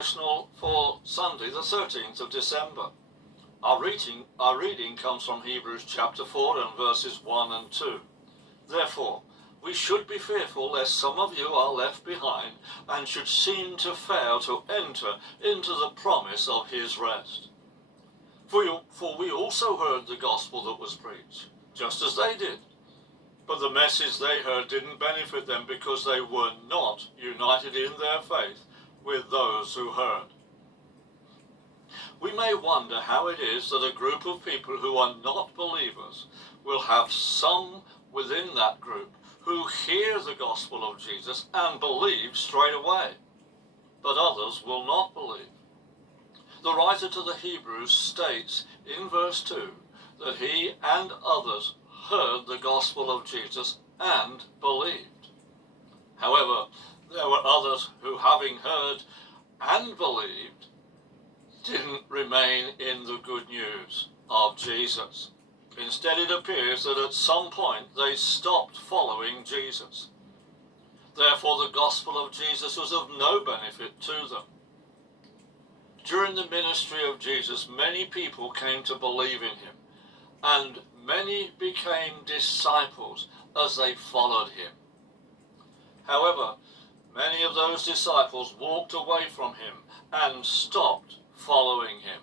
Devotional for Sunday, the 13th of December. Our reading comes from Hebrews chapter 4 and verses 1 and 2. Therefore, we should be fearful lest some of you are left behind and should seem to fail to enter into the promise of his rest. For we also heard the gospel that was preached, just as they did. But the message they heard didn't benefit them because they were not united in their faith with those who heard. We may wonder how it is that a group of people who are not believers will have some within that group who hear the gospel of Jesus and believe straight away, but others will not believe. The writer to the Hebrews states in verse 2 that he and others heard the gospel of Jesus and believed. However, there were others who, having heard and believed, didn't remain in the good news of Jesus. Instead, it appears that at some point they stopped following Jesus. Therefore, the gospel of Jesus was of no benefit to them. During the ministry of Jesus, many people came to believe in him, and many became disciples as they followed him. However, many of those disciples walked away from him and stopped following him.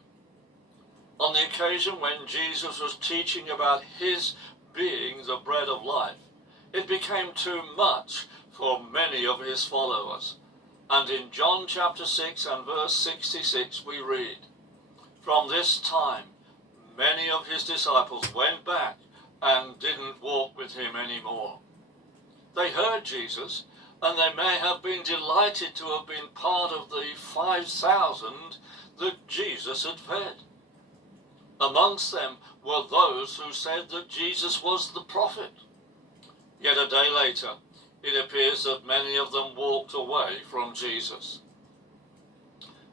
On the occasion when Jesus was teaching about his being the bread of life, it became too much for many of his followers. And in John chapter 6 and verse 66 we read, "From this time many of his disciples went back and didn't walk with him anymore." They heard Jesus, and they may have been delighted to have been part of the 5,000 that Jesus had fed. Amongst them were those who said that Jesus was the prophet. Yet a day later, it appears that many of them walked away from Jesus.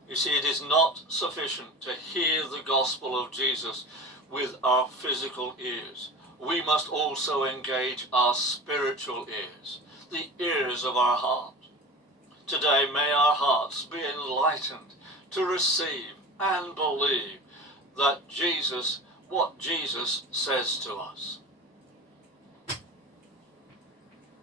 You see, it is not sufficient to hear the gospel of Jesus with our physical ears. We must also engage our spiritual ears, the ears of our heart. Today, may our hearts be enlightened to receive and believe that what Jesus says to us.